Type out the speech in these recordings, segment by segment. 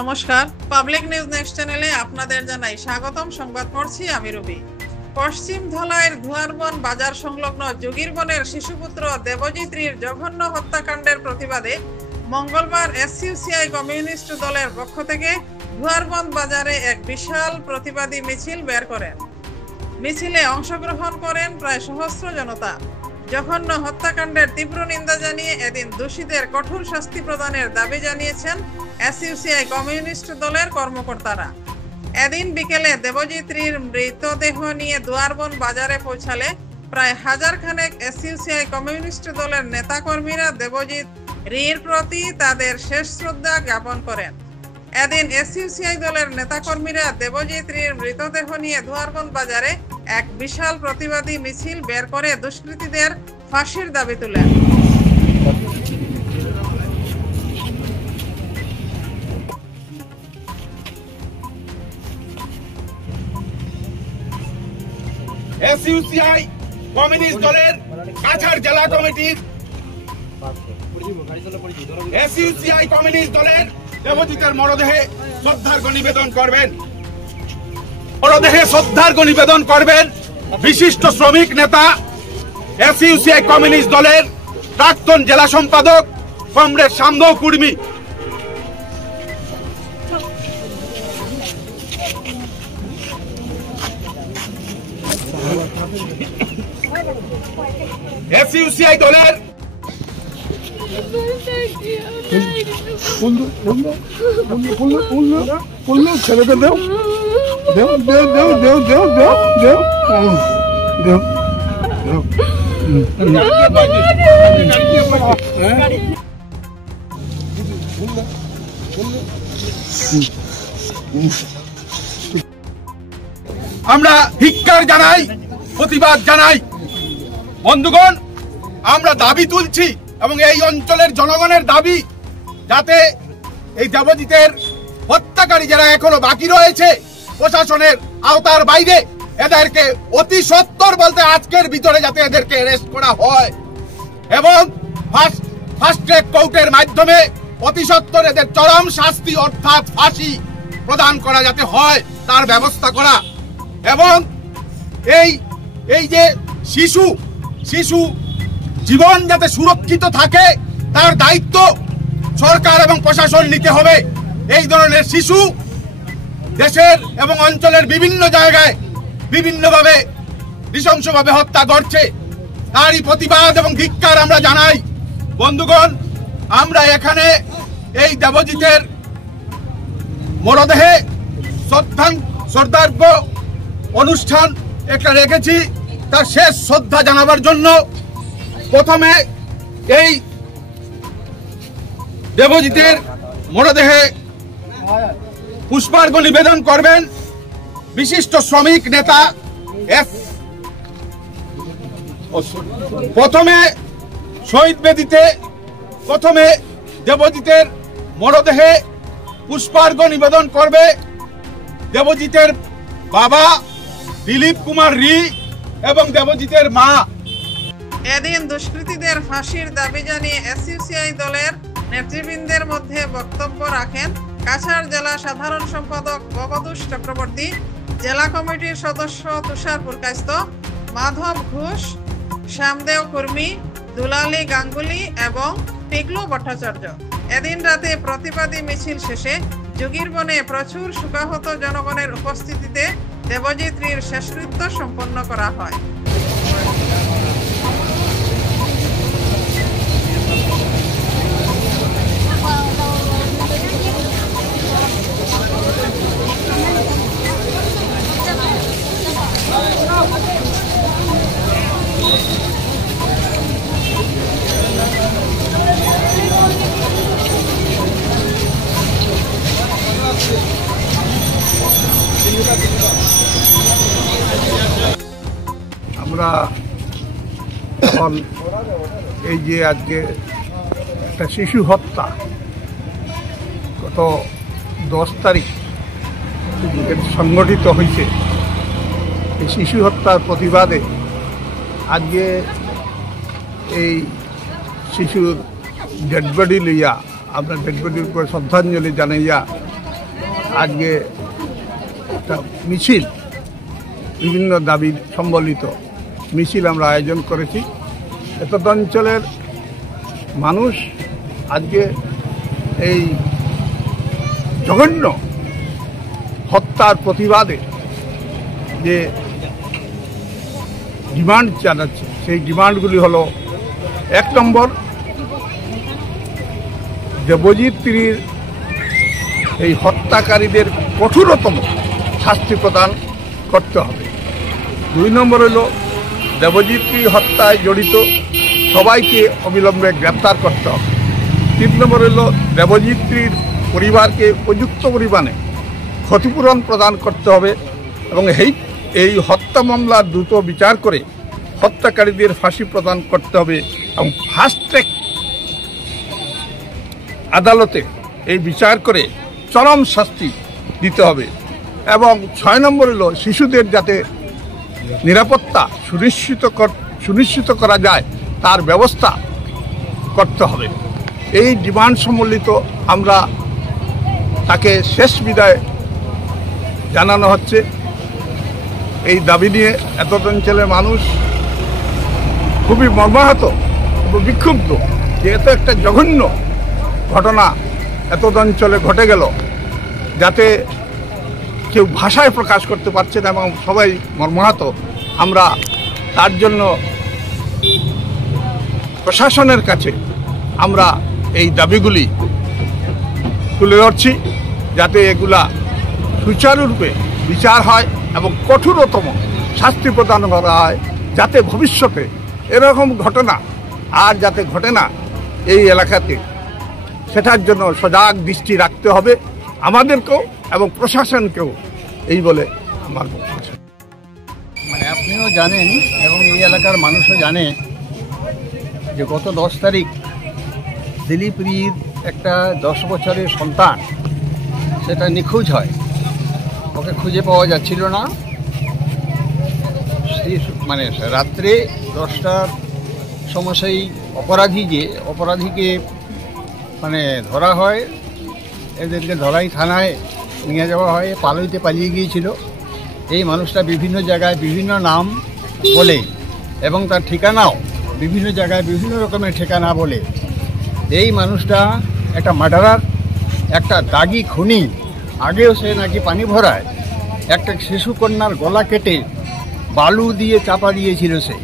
নমস্কার, public news next চ্যানেলে আপনাদের জানাই স্বাগতম। সংবাদ পড়ছি আমি রবি। পশ্চিম ধলাইয়ের ধুয়ারবন বাজার সংলগ্ন যোগীরবনের শিশুপুত্র দেবজিৎ রির জঘন্য হত্যাকাণ্ডের প্রতিবাদে মঙ্গলবার এসইউসিআই কমিউনিস্ট দলের পক্ষ থেকে ধুয়ারবন বাজারে এক বিশাল প্রতিবাদী মিছিল বের করেন। মিছিলে অংশগ্রহণ করেন প্রায় সহস্র জনতা। জঘন্য হত্যাকাণ্ডের তীব্র নিন্দা জানিয়ে এদিন দোষীদের কঠোর শাস্তি প্রদানের দাবি জানিয়েছেন এসইউসিআই কমিউনিস্ট দলের কর্মকর্তারা। এদিন বিকেলে দেবজিৎ রির মৃতদেহ নিয়ে ধুয়ারবন বাজারে পৌঁছালে প্রায় হাজার খানেক এসইউসিআই কমিউনিস্ট দলের নেতাকর্মীরা দেবজিৎ রির প্রতি তাদের শেষ শ্রদ্ধা জ্ঞাপন করেন। এদিন এসইউসিআই দলের নেতাকর্মীরা দেবজিৎ রির মৃতদেহ নিয়ে ধুয়ারবন বাজারে এক বিশাল প্রতিবাদী মিছিল বের করে দুষ্কৃতীদের ফাঁসির দাবি তুলেন। এসইউসিআই কমিউনিস্ট দলের কাছাড় জেলা কমিটির এসইউসিআই কমিউনিস্ট দলের দেবজিতের মরদেহে শ্রদ্ধার্ঘ্য নিবেদন করবেন বিশিষ্ট শ্রমিক নেতা এসইউসিআই কমিউনিস্ট দলের প্রাক্তন জেলা সম্পাদক কমরেড শামদৌ কুর্মী। এসইউসিআই দলের ছেলেদের দেও দেও দেও দেও দেও দেও দেও দেও দেও আমরা ধিক্কার জানাই, প্রতিবাদ জানাই। বন্ধুগণ, আমরা দাবি তুলছি এবং এই অঞ্চলের জনগণের দাবি, যাতে এই দেবজিতের হত্যাকারী যারা এখনো বাকি রয়েছে প্রশাসনের আওতার বাইরে, এদেরকে অতি সত্বর বলতে আজকের ভিতরে যাতে এদেরকে অ্যারেস্ট করা হয় এবং ফাস্ট ট্র্যাক কোর্টের মাধ্যমে অতি সত্বর এদের চরম শাস্তি অর্থাৎ ফাঁসি প্রদান করা যাতে হয় তার ব্যবস্থা করা। এবং এই যে শিশু জীবন যাতে সুরক্ষিত থাকে তার দায়িত্ব সরকার এবং প্রশাসন নিতে হবে। এই ধরনের শিশু দেশের এবং অঞ্চলের বিভিন্ন জায়গায় বিভিন্নভাবে নৃশংসভাবে হত্যা করছে, তারই প্রতিবাদ এবং ধিক্কার আমরা জানাই। বন্ধুগণ, আমরা এখানে এই দেবজিতের মরদেহে শ্রদ্ধার্ঘ্য অনুষ্ঠান একটা রেখেছি তার শেষ শ্রদ্ধা জানাবার জন্য। প্রথমে এই দেবজিতের মরদেহে পুষ্পার্ঘ্য নিবেদন করবেন বিশিষ্ট শ্রমিক নেতা প্রথমে শহীদ বেদিতে দেবজিতের মরদেহে পুষ্পার্ঘ্য নিবেদন করবে দেবজিতের বাবা দিলীপ কুমার রি এবং দেবজিতের মা। এদিন দুষ্কৃতীদের ফাঁসির দাবি জানিয়ে এসইউসিআই দলের নেতৃবৃন্দের মধ্যে বক্তব্য রাখেন কাছাড় জেলা সাধারণ সম্পাদক ভবতোষ চক্রবর্তী, জেলা কমিটির সদস্য তুষার পুরকায়স্থ, মাধব ঘোষ, শ্যামদেও কুর্মী, দুলালী গাঙ্গুলি এবং পিগলু ভট্টাচার্য। এদিন রাতে প্রতিবাদী মিছিল শেষে যোগীরবনে প্রচুর শোকাহত জনগণের উপস্থিতিতে দেবজিৎ রির শেষকৃত্য সম্পন্ন করা হয়। আমরা এখন এই যে আজকে একটা শিশু হত্যা গত 10 তারিখ সংগঠিত হয়েছে, এই শিশু হত্যার প্রতিবাদে আজকে এই শিশুর ডেড বডি লইয়া আমরা ডেড বডির উপরে শ্রদ্ধাঞ্জলি জানাইয়া আজকে একটা মিছিল, বিভিন্ন দাবি সম্বলিত মিছিল আমরা আয়োজন করেছি। এতদ অঞ্চলের মানুষ আজকে এই জঘন্য হত্যার প্রতিবাদে যে ডিমান্ড জানাচ্ছে, সেই ডিমান্ডগুলি হলো, 1 নম্বর, দেবজিৎ ত্রির এই হত্যাকারীদের কঠোরতম শাস্তি প্রদান করতে হবে। 2 নম্বর হলো দেবজিৎ ত্রি হত্যায় জড়িত সবাইকে অবিলম্বে গ্রেপ্তার করতে হবে। 3 নম্বর হলো দেবজিৎ ত্রির পরিবারকে উপযুক্ত পরিমাণে ক্ষতিপূরণ প্রদান করতে হবে এবং এই হত্যা মামলার দ্রুত বিচার করে হত্যাকারীদের ফাঁসি প্রদান করতে হবে এবং ফাস্ট ট্র্যাক আদালতে এই বিচার করে চরম শাস্তি দিতে হবে। এবং 6 নম্বর হলো শিশুদের যাতে নিরাপত্তা সুনিশ্চিত করা যায় তার ব্যবস্থা করতে হবে। এই ডিমান্ড সম্বলিত আমরা তাকে শেষ বিদায় জানানো হচ্ছে। এই দাবি নিয়ে এতদ অঞ্চলের মানুষ খুবই মর্মাহত এবং বিক্ষুব্ধ যে এত একটা জঘন্য ঘটনা এতদ অঞ্চলে ঘটে গেল, যাতে কেউ ভাষায় প্রকাশ করতে পারছে না এবং সবাই মর্মাহত। আমরা তার জন্য প্রশাসনের কাছে আমরা এই দাবিগুলি তুলে ধরছি, যাতে এগুলা সুচারুরূপে বিচার হয় এবং কঠোরতম শাস্তি প্রদান করা হয়, যাতে ভবিষ্যতে এরকম ঘটনা আর যাতে ঘটে না এই এলাকাতে। সেটার জন্য সজাগ দৃষ্টি রাখতে হবে আমাদেরকেও এবং প্রশাসনকেও, এই বলে আমার বক্তব্য। মানে আপনিও জানেন এবং এই এলাকার মানুষও জানে যে গত 10 তারিখ দিলীপ রির একটা 10 বছরের সন্তান সেটা নিখোঁজ হয়। ওকে খুঁজে পাওয়া যাচ্ছিল না। মানে রাত্রে 10টার সময় সেই অপরাধীকে মানে ধরা হয়, এদেরকে ধরাই থানায় নিয়ে যাওয়া হয়। পালিয়ে গিয়েছিল। এই মানুষটা বিভিন্ন জায়গায় বিভিন্ন নাম বলে এবং তার ঠিকানাও বিভিন্ন জায়গায় বিভিন্ন রকমের ঠিকানা বলে। এই মানুষটা একটা মার্ডারার, একটা দাগি খুনি। আগেও সে নাকি পানি ভরায় একটা শিশুকন্যার গলা কেটে বালু দিয়ে চাপা দিয়েছিল। সে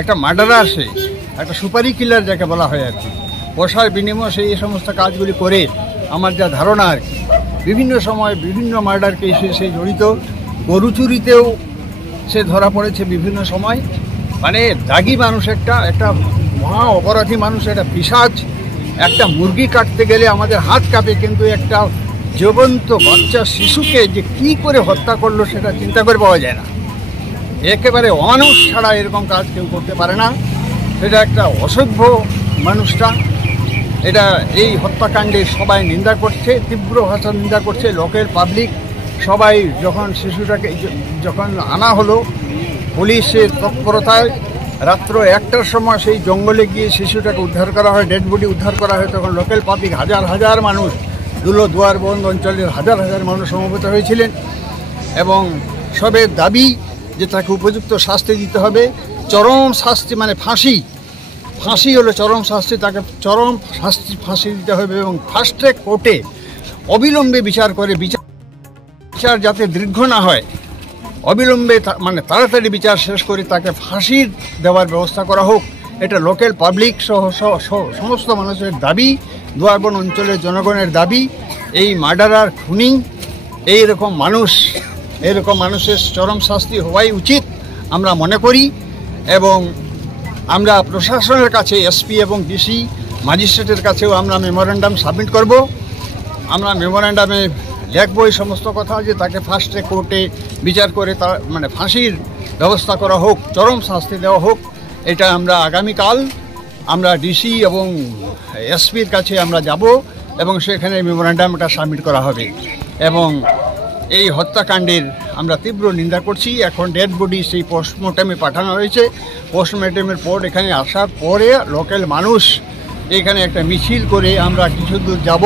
একটা মার্ডারার, সে একটা সুপারি কিলার যাকে বলা হয় আর কি। পয়সার বিনিময়ে সে এই সমস্ত কাজগুলি করে, আমার যা ধারণা আর কি। বিভিন্ন সময় বিভিন্ন মার্ডার কেসে সে জড়িত। গরু চুরিতেও সে ধরা পড়েছে বিভিন্ন সময়। মানে দাগি মানুষ, একটা মহা অপরাধী মানুষ, একটা পিশাচ। একটা মুরগি কাটতে গেলে আমাদের হাত কাঁপে, কিন্তু একটা জীবন্ত বাচ্চা শিশুকে যে কি করে হত্যা করলো সেটা চিন্তা করে পাওয়া যায় না। একেবারে অমানুষ ছাড়া এরকম কাজ কেউ করতে পারে না। এটা একটা অসভ্য মানুষটা। এটা এই হত্যাকাণ্ডের সবাই নিন্দা করছে, তীব্র ভাষা নিন্দা করছে। লোকের পাবলিক সবাই যখন শিশুটাকে যখন আনা হলো, পুলিশের তৎপরতায় রাত্র 1টার সময় সেই জঙ্গলে গিয়ে শিশুটাকে উদ্ধার করা হয়, ডেড বডি উদ্ধার করা হয়। তখন লোকাল পাবলিক হাজার মানুষ, দুয়ারবন্দ অঞ্চলের হাজার মানুষ সমবেত হয়েছিলেন এবং সবের দাবি যে তাকে উপযুক্ত শাস্তি দিতে হবে। চরম শাস্তি, মানে ফাঁসি হলো চরম শাস্তি। তাকে চরম ফাঁসি দিতে হবে এবং ফাস্ট ট্র্যাক কোর্টে অবিলম্বে বিচার করে, বিচার যাতে দীর্ঘ না হয়, অবিলম্বে মানে তাড়াতাড়ি বিচার শেষ করে তাকে ফাঁসি দেওয়ার ব্যবস্থা করা হোক। এটা লোকাল পাবলিক সহ সমস্ত মানুষের দাবি, দুয়ারবন্দ অঞ্চলের জনগণের দাবি। এই মার্ডারার, খুনি, এরকম মানুষের চরম শাস্তি হওয়াই উচিত আমরা মনে করি। এবং আমরা প্রশাসনের কাছে, এসপি এবং ডিসি ম্যাজিস্ট্রেটের কাছেও আমরা মেমোরেন্ডাম সাবমিট করব। আমরা মেমোরেন্ডামে লিখব এই সমস্ত কথা, যে তাকে ফার্স্ট ট্র্যাক কোর্টে বিচার করে তার মানে ফাঁসির ব্যবস্থা করা হোক, চরম শাস্তি দেওয়া হোক। এটা আমরা আগামীকাল আমরা ডিসি এবং এসপির কাছে আমরা যাব এবং সেখানে মেমোরেন্ডামটা সাবমিট করা হবে। এবং এই হত্যাকাণ্ডের আমরা তীব্র নিন্দা করছি। এখন ডেড বডি সেই পোস্টমর্টমে পাঠানো হয়েছে। পোস্টমর্টমের পর এখানে আসার পরে লোকাল মানুষ এখানে একটা মিছিল করে আমরা কিছু দূর যাব,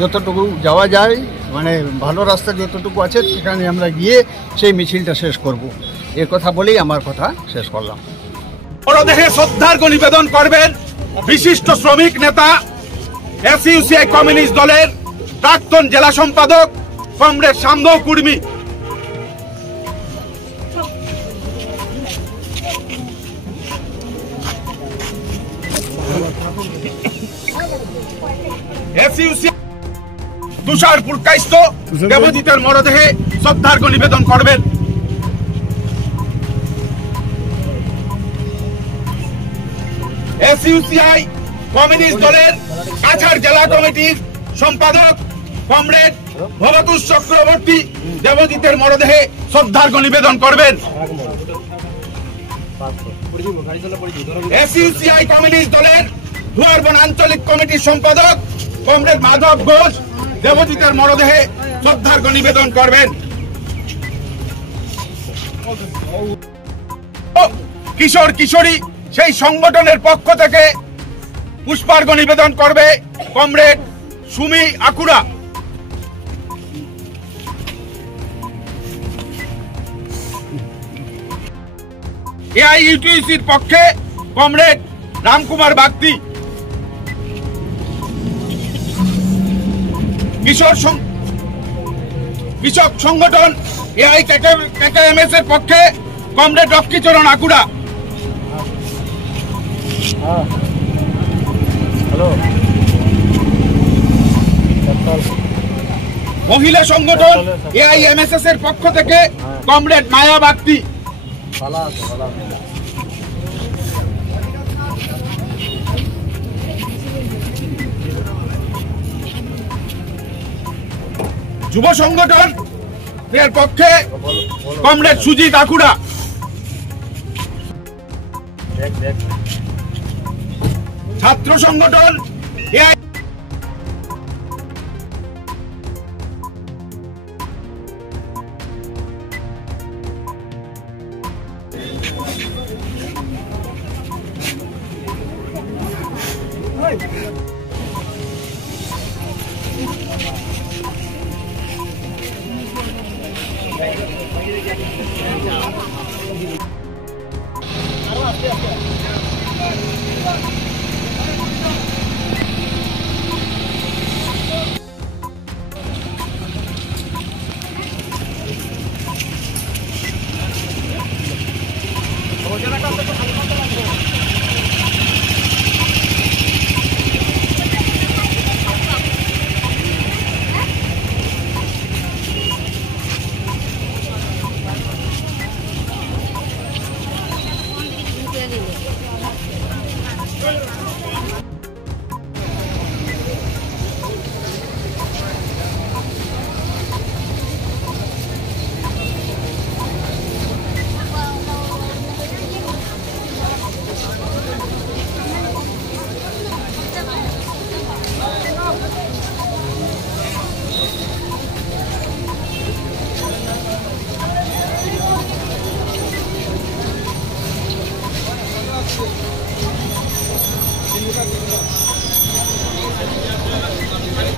যতটুকু যাওয়া যায় মানে ভালো রাস্তা যতটুকু আছে সেখানে আমরা গিয়ে সেই মিছিলটা শেষ করব। এর কথা বলেই আমার কথা শেষ করলাম। মরদেহে শ্রদ্ধার্ঘ্য নিবেদন করবেন বিশিষ্ট শ্রমিক নেতা এসইউসিআই কমিউনিস্ট দলের প্রাক্তন জেলা সম্পাদক কমরেড শামদৌ কুর্মী। তুষারপুর কাইস্ত দেবজিতের মরদেহে শ্রদ্ধার্ঘ্য নিবেদন করবেন। এসইউসিআই কমিউনিস্ট দলের কাছাড় জেলা কমিটির সম্পাদক কমরেড ভবতোষ চক্রবর্তী দেবজিতের মরদেহে শ্রদ্ধার্ঘ্য নিবেদন করবেন। এসইউসিআই কমিউনিস্ট দলের ধুয়ারবন আঞ্চলিক কমিটির সম্পাদক কমরেড মাধব ঘোষ দেবজিতের মরদেহে শ্রদ্ধার্ঘ্য নিবেদন করবেন। কিশোর কিশোরী সেই সংগঠনের পক্ষ থেকে পুষ্পার্ঘ্য নিবেদন করবে কমরেড সুমি আকুরা। এআইইউটিউসির পক্ষে কমরেড রামকুমার বাগদি। কৃষক সংগঠন এআইকেকেএমএস এর পক্ষে কমরেড রক্ষীচরণ আকুড়া। মহিলা সংগঠন এআইএমএসএস এর পক্ষ থেকে কমরেড মায়া বাগদি। যুব সংগঠন এর পক্ষে কমরেড সুজিত আকুড়া। ছাত্র সংগঠন এআই